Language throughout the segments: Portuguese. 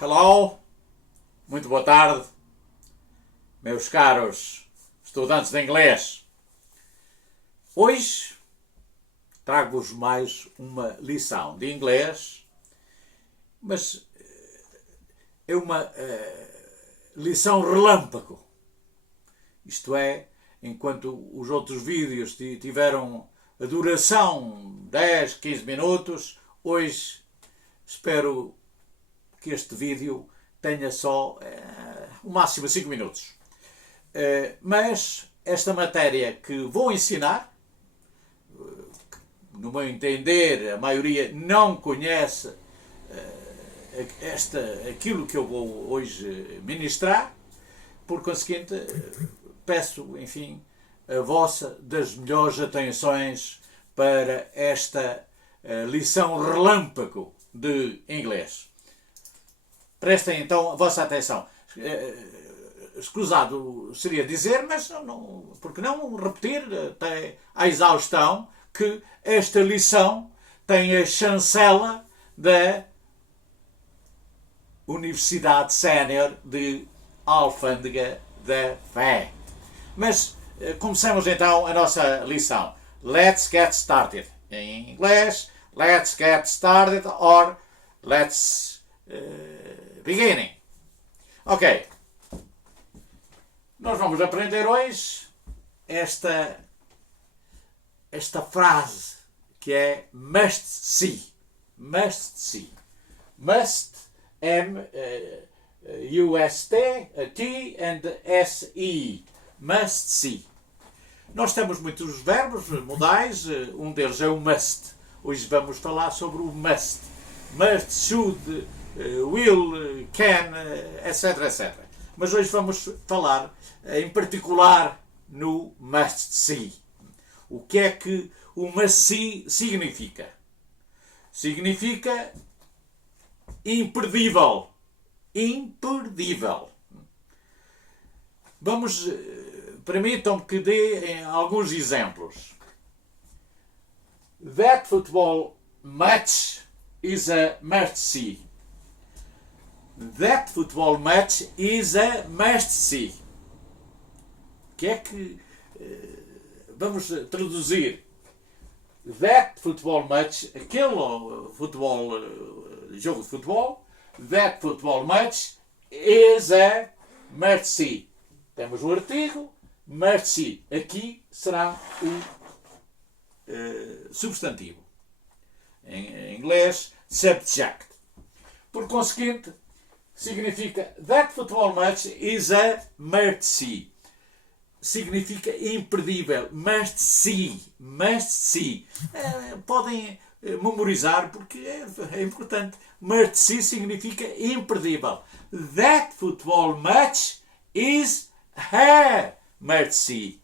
Hello, muito boa tarde, meus caros estudantes de inglês. Hoje trago-vos mais uma lição de inglês, mas é uma lição relâmpago. Isto é, enquanto os outros vídeos tiveram a duração 10, 15 minutos, hoje espero que este vídeo tenha só o máximo 5 minutos. Mas esta matéria que vou ensinar, no meu entender, a maioria não conhece aquilo que eu vou hoje ministrar, por conseguinte, peço, enfim, a vossa das melhores atenções para esta lição relâmpago de inglês. Prestem então a vossa atenção. Escusado seria dizer, mas não, porque não repetir até à exaustão que esta lição tem a chancela da Universidade Sénior de Alfândega da Fé. Mas comecemos então a nossa lição. Let's get started. Em inglês, let's get started or let's beginning. Ok. Nós vamos aprender hoje esta frase que é must see. Must see. Must, M-U-S-T, T and S-E. Must see. Nós temos muitos verbos modais, um deles é o must. Hoje vamos falar sobre o must. Must, should, will, can, etc, etc. Mas hoje vamos falar em particular no must see. O que é que o must see significa? Significa imperdível. Imperdível. Vamos, permitam-me que dê alguns exemplos. That football match is a must see. That football match is a must see. O que é que vamos traduzir? That football match, aquele jogo de futebol, that football match is a must see. Temos o artigo, must see. Aqui será o substantivo. Em inglês, subject. Por conseguinte, significa that football match is a must see. Significa imperdível. Must see. Must see. Podem memorizar porque é importante. Must see significa imperdível. That football match is a must see.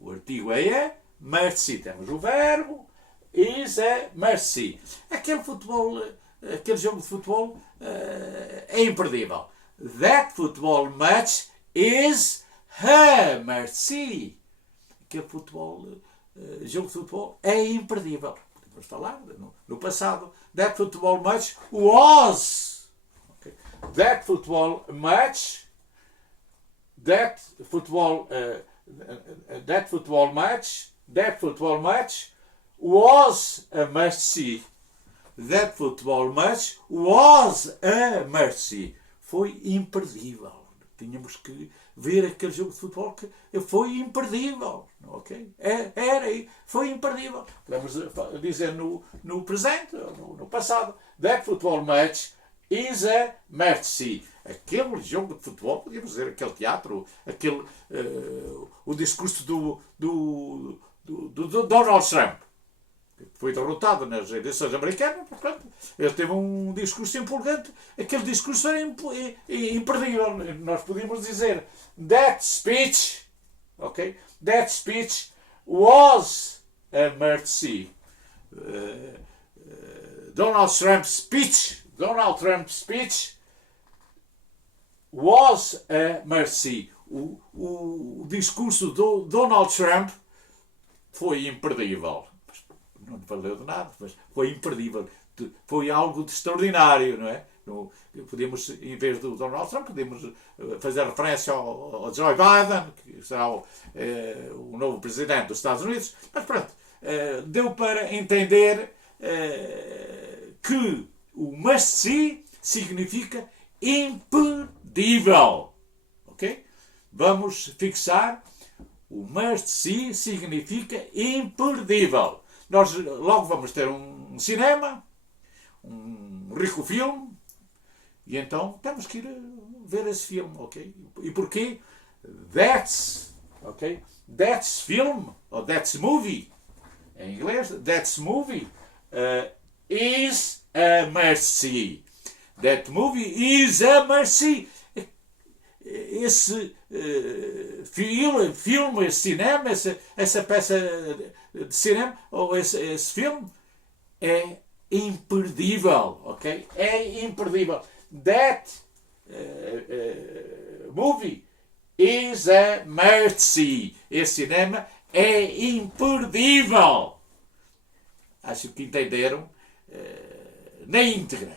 O artigo é a must see. Temos o verbo is a must see. Aquele jogo de futebol é imperdível. That football match is a must see. Aquele jogo de futebol é imperdível. Podemos falar no passado. That football match was. Okay. That football match was a must see. That football match was a must see. Foi imperdível. Tínhamos que ver aquele jogo de futebol que foi imperdível. Okay? Foi imperdível. Podemos dizer no presente, no passado. That football match is a must see. Aquele jogo de futebol, podíamos dizer, aquele teatro, o discurso do Donald Trump. Foi derrotado nas eleições americanas, portanto, ele teve um discurso empolgante. Aquele discurso era imperdível. Nós podíamos dizer that speech, okay? That speech was a must see. Donald Trump's speech was a must see. O discurso do Donald Trump foi imperdível. não valeu de nada, mas foi imperdível. Foi algo de extraordinário, não é? Podemos, em vez do Donald Trump, podemos fazer referência ao Joe Biden, que será o novo presidente dos Estados Unidos. Mas pronto, deu para entender que o must see significa imperdível. Ok? Vamos fixar. O must see significa imperdível. Nós logo vamos ter um cinema, um rico filme, e então temos que ir ver esse filme, ok? E porquê? That's film, ou that's movie, em inglês, that's movie is a must see. That movie is a must see. Esse filme, esse cinema, essa peça de cinema, ou esse filme, é imperdível, ok? É imperdível. That movie is a must see. Esse cinema é imperdível. Acho que entenderam na íntegra.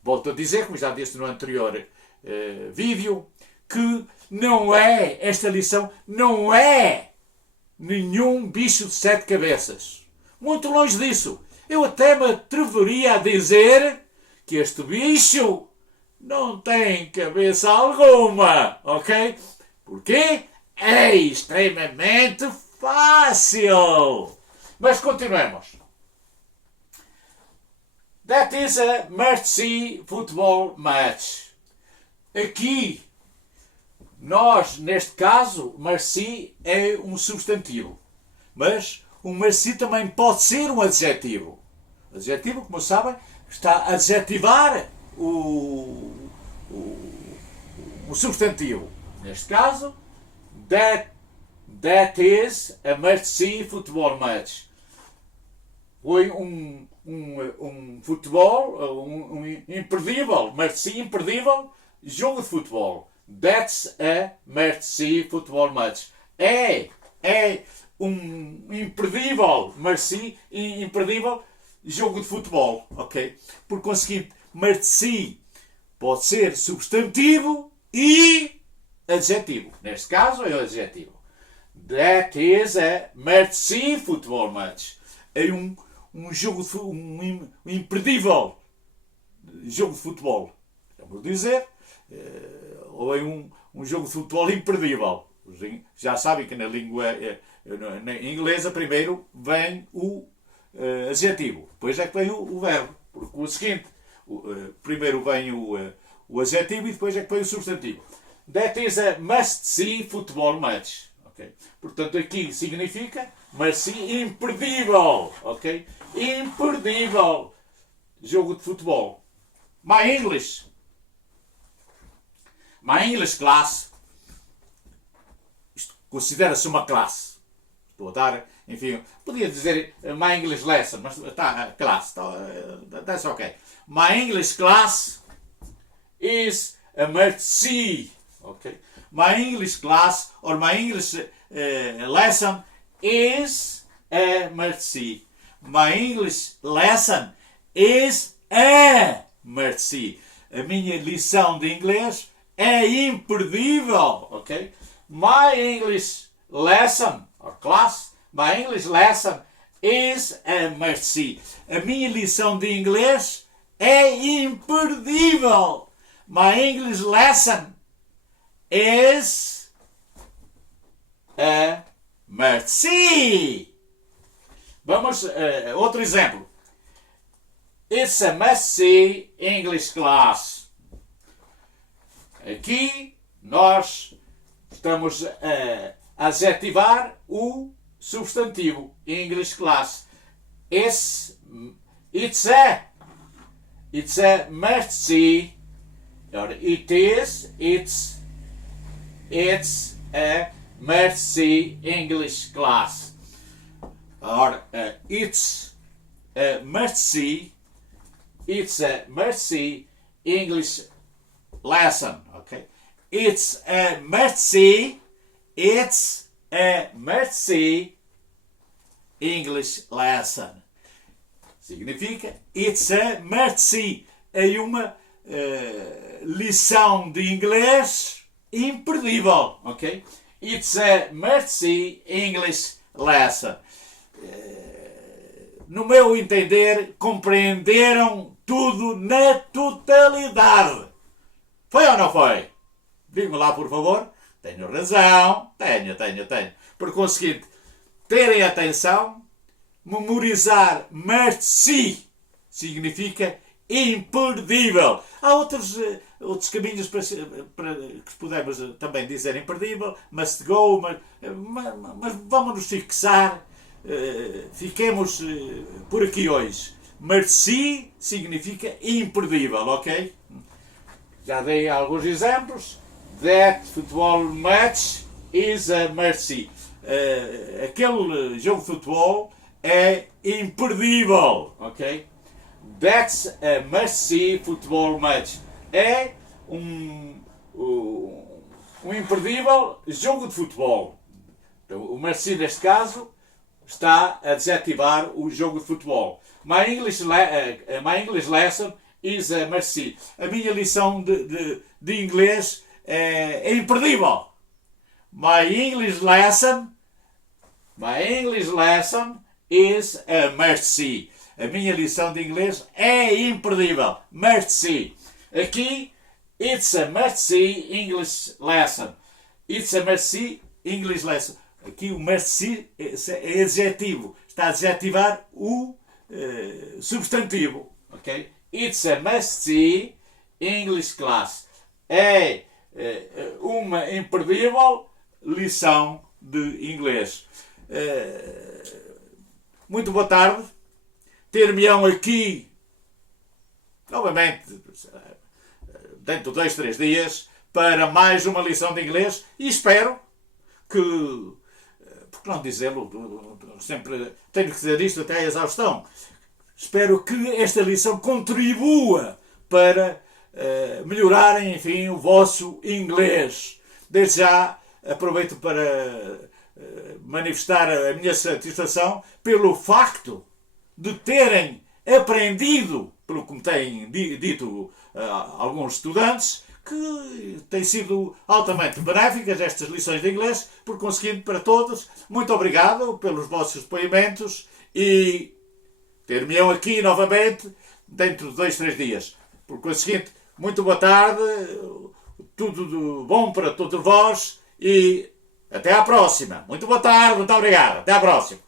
Volto a dizer, como já disse no anterior vídeo, que não é, esta lição não é nenhum bicho de 7 cabeças. Muito longe disso. Eu até me atreveria a dizer que este bicho não tem cabeça alguma, ok? Porque é extremamente fácil. Mas continuemos. That is a must-see football match. Aqui, nós, neste caso, must-see é um substantivo. Mas o must-see também pode ser um adjetivo. O adjetivo, como sabem, está a adjetivar o substantivo. Neste caso, that is a must-see football match. Foi um futebol, um imperdível, must-see imperdível, jogo de futebol. That's a must-see football match. É um imperdível, must-see, imperdível jogo de futebol, ok? Por conseguinte, must-see pode ser substantivo e adjetivo. Neste caso é o adjetivo. That is a must-see football match. É um jogo de um imperdível jogo de futebol. Vamos dizer, ou é um jogo de futebol imperdível. Já sabem que na língua inglesa primeiro vem o adjetivo, depois é que vem o verbo. Porque o seguinte, primeiro vem o adjetivo e depois é que vem o substantivo. That is a must-see football match. Okay? Portanto, aqui significa must-see imperdível. Okay? Imperdível jogo de futebol. My English class. Isto considera-se uma classe. Estou a dar, enfim, podia dizer my English lesson, mas está class. That's okay. My English class is a must-see. Okay? My English class or my English lesson is a must-see. My English lesson is a must-see. A minha lição de inglês é imperdível, ok? My English lesson or class, my English lesson is a must-see. A minha lição de inglês é imperdível. My English lesson is a must-see. Vamos, outro exemplo. It's a must-see English class. Aqui nós estamos a adjetivar o substantivo English class. It's a must-see, or it's a must-see English class. Or it's a must-see English lesson. Okay, it's a must-see English lesson. Significa it's a must-see. É uma lição de inglês imperdível, ok? It's a must-see English lesson. No meu entender, compreenderam tudo na totalidade. Foi ou não foi? Diga-me lá, por favor. Tenho razão. Tenho. Por conseguinte, terem atenção, memorizar must-see significa imperdível. Há outros caminhos para que podemos também dizer imperdível, must go, mas vamos nos fixar, fiquemos por aqui hoje. Must-see significa imperdível, ok? Já dei alguns exemplos. That football match is a must-see. Aquele jogo de futebol é imperdível, ok? That's a must-see football match. É um imperdível jogo de futebol. Então, o must-see, neste caso, está a desativar o jogo de futebol. My English lesson is a must-see. A minha lição de inglês é imperdível. My English lesson is a must-see. A minha lição de inglês é imperdível. Must-see. Aqui, it's a must-see English lesson. It's a must-see English lesson. Aqui o must-see é adjetivo. Está a adjetivar o substantivo. Okay? It's a must-see English class. É uma imperdível lição de inglês. Muito boa tarde. Ter-me-ão aqui novamente dentro de 2, 3 dias para mais uma lição de inglês e espero que, por que não dizê-lo, sempre tenho que dizer isto até à exaustão, espero que esta lição contribua para melhorarem, enfim, o vosso inglês. Desde já aproveito para manifestar a minha satisfação pelo facto de terem aprendido, pelo que me têm dito alguns estudantes, que têm sido altamente benéficas estas lições de inglês. Por conseguinte, para todos, muito obrigado pelos vossos depoimentos e ter-me-ão aqui novamente dentro de 2, 3 dias. Por conseguinte, muito boa tarde, tudo de bom para todos vós e até à próxima. Muito boa tarde, muito obrigado. Até à próxima.